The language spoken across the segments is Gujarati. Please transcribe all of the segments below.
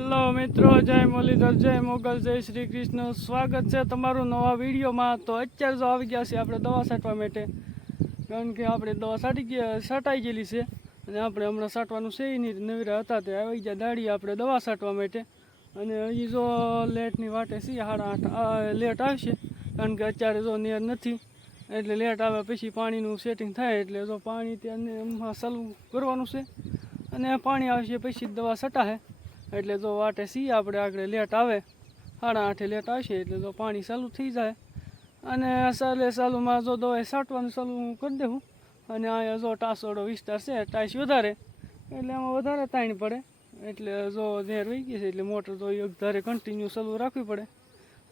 હેલો મિત્રો, જય મુરલીધર, જય મોગલ, જય શ્રી કૃષ્ણ. સ્વાગત છે તમારું નવા વિડીયોમાં. તો અત્યારે જો આવી ગયા છે આપણે દવા છાંટવા માટે, કારણ કે આપણે દવા છાંટાઈ ગયેલી છે અને આપણે હમણાં છાંટવાનું છે નહીં. નવીરા હતા તે આવી ગયા દાડી આપણે દવા છાંટવા માટે. અને અહીં જો લેટની વાટે છે 8:30 લેટ આવશે, કારણ કે અત્યારે જો નેર નથી એટલે લેટ આવે પછી પાણીનું સેટિંગ થાય એટલે જો પાણી ત્યાં ચાલુ કરવાનું છે અને પાણી આવશે પછી દવા છટાશે. એટલે જો વાટે છીએ આપણે આગળ લેટ આવે 8:30 લેટ આવશે એટલે જો પાણી ચાલુ થઈ જાય અને ચાલુમાં જો દવા છાંટવાનું ચાલુ કરી દેવું. અને અહીંયા જો ટાસોડો વિસ્તાર છે, ટાઈસ વધારે એટલે આમાં વધારે તાણ પડે એટલે જો ઝેર વહી ગઈ છે એટલે મોટર તો એક ધારે કન્ટિન્યુ ચાલુ રાખવી પડે.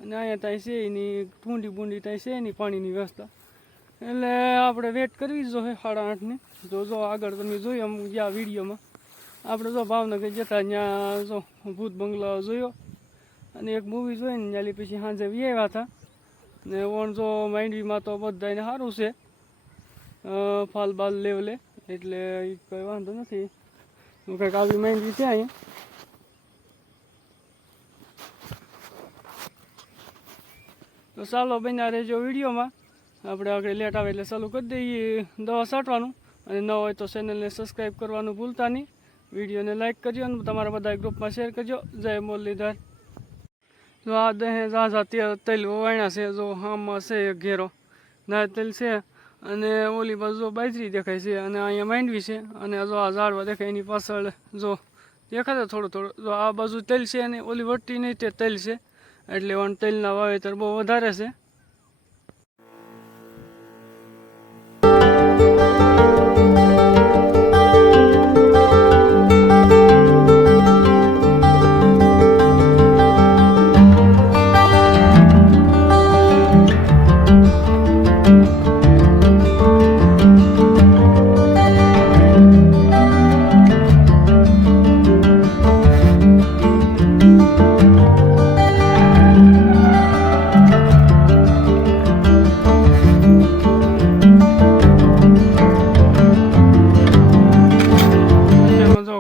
અને અહીંયા ત્યાં છે એની ટૂંડી બૂંડી ત્યાં છે એની પાણીની વ્યવસ્થા એટલે આપણે વેટ કરવી જ જોઈએ 8:30ની. જો આગળ તમે જોયું અમુક જ્યાં વિડીયોમાં આપણે જો ભાવનગર જતા ત્યાં જો ભૂત બંગલા જોયો અને એક મૂવી જોઈને ત્યાંથી પછી સાંજે આવ્યા હતા. ને ઓણ જો માંડવીમાં તો બધાને સારું છે ફાલ બાલ લેવલે, એટલે એ કંઈ વાંધો નથી. કંઈક આવી માંડવી છે અહીંયા. તો ચાલો બન્યા રહેજો વિડીયોમાં. આપણે આગળ લેટ આવે એટલે ચાલુ કરી દઈએ દવા છાંટવાનું. અને ન હોય તો ચેનલને સબસ્ક્રાઈબ કરવાનું ભૂલતા નહીં. વિડીયોને લાઇક કરજો અને તમારા બધા ગ્રુપમાં શેર કરજો. જય મુરલીધર. જો આ દહીં ઝાઝા તેલ વવાણ્યા છે. જો આમાં છે એક ઘેરો ના તેલ છે અને ઓલી બાજુ જો બાજરી દેખાય છે અને અહીંયા માંડવી છે. અને જો આ ઝાડવા દેખાય એની પાછળ જો દેખાશે થોડું થોડું. જો આ બાજુ તેલ છે અને ઓલી વટ્ટી નહીં તે તેલ છે એટલે તેલના વાવેતર બહુ વધારે છે.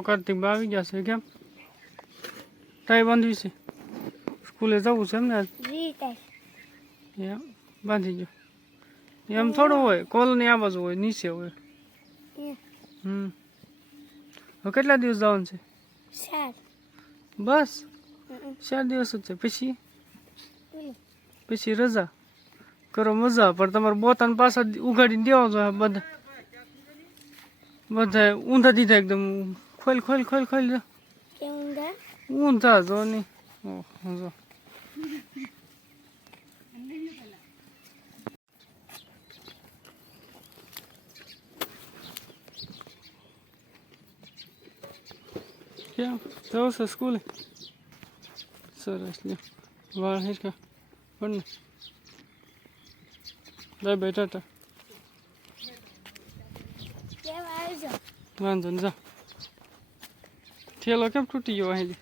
કાર્તિક આવી ગયા છે. કેમ ટાઈ બાંધવી છે? સ્કૂલે જવું છે એમને? એમ બાંધી ગયો. એમ થોડું હોય, કોલની આ બાજુ હોય, નીચે હોય. હવે કેટલા દિવસ જવાનું છે? બસ 4 દિવસ જ છે. પછી રજા કરો, મજા. પણ તમારે બોતાને પાછા ઉગાડીને દેવા જોઈએ. બધા ઊંધા દીધા એકદમ. ખોલ ઊંધા જો નહીં. જો ક્યાં જવું છે સ્કૂલે? સરસ. લે વાળ હેરકા પણ બાય બાય ટાટા. વાંધો ને જા. થેલો કેમ તૂટી ગયો અહીં?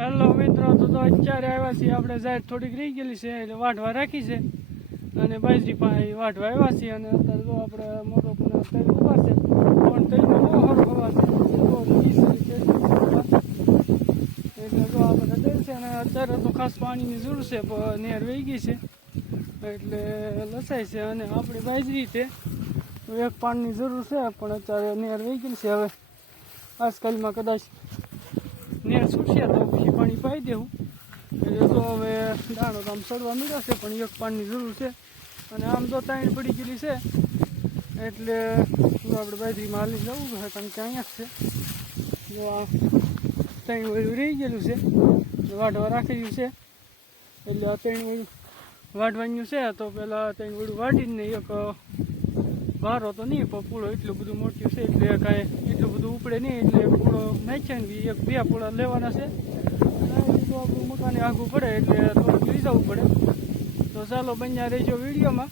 હેલો મિત્રો, તો અત્યારે આવ્યા છીએ આપણે. જાહેર થોડીક રહી ગયેલી છે એટલે વાઢવા રાખી છે અને બાજરી પાસે વાઢવા આવ્યા છીએ અને અત્યારે જો આપણે મોટો પુના તૈલ ઉભા છે પણ તૈલનો બહુ સારો હવા છે એટલે જો આપણે તૈલ છે અને અત્યારે તો ખાસ પાણીની જરૂર છે પણ નેર વહી ગઈ છે એટલે લસાય છે અને આપણી બાજરી છે એક પાણીની જરૂર છે પણ અત્યારે નેર વહી ગઈ છે હવે આજકાલમાં કદાચ નેર છૂટશે તો પછી પાણી પાઈ દેવું એટલે તો હવે દાણો તો આમ સડવા મળ્યો છે પણ એક પાણીની જરૂર છે અને આમ તો તાણ પડી ગયેલી છે એટલે આપણે બાજરીમાં હાલી જવું છે કારણ કે અહીંયા જ છે જો આ ત્રણ વયું રહી ગયેલું છે વાઢવા રાખેલું છે એટલે આ ત્રણ વયું વાઢવાનું છે તો પહેલાં ત્રણ વડું વાઢીને એક વારો તો નહીં પણ પૂળો એટલું બધું મોટું છે એટલે કાંઈ એટલું બધું ઉપડે નહીં એટલે પૂળો નાખ્યા ને એક બે પૂળા લેવાના છે તો આપણું મકાને આઘું પડે એટલે થોડુંક લઈ જવું પડે તો ચાલો બન્યા રહેજો વિડીયોમાં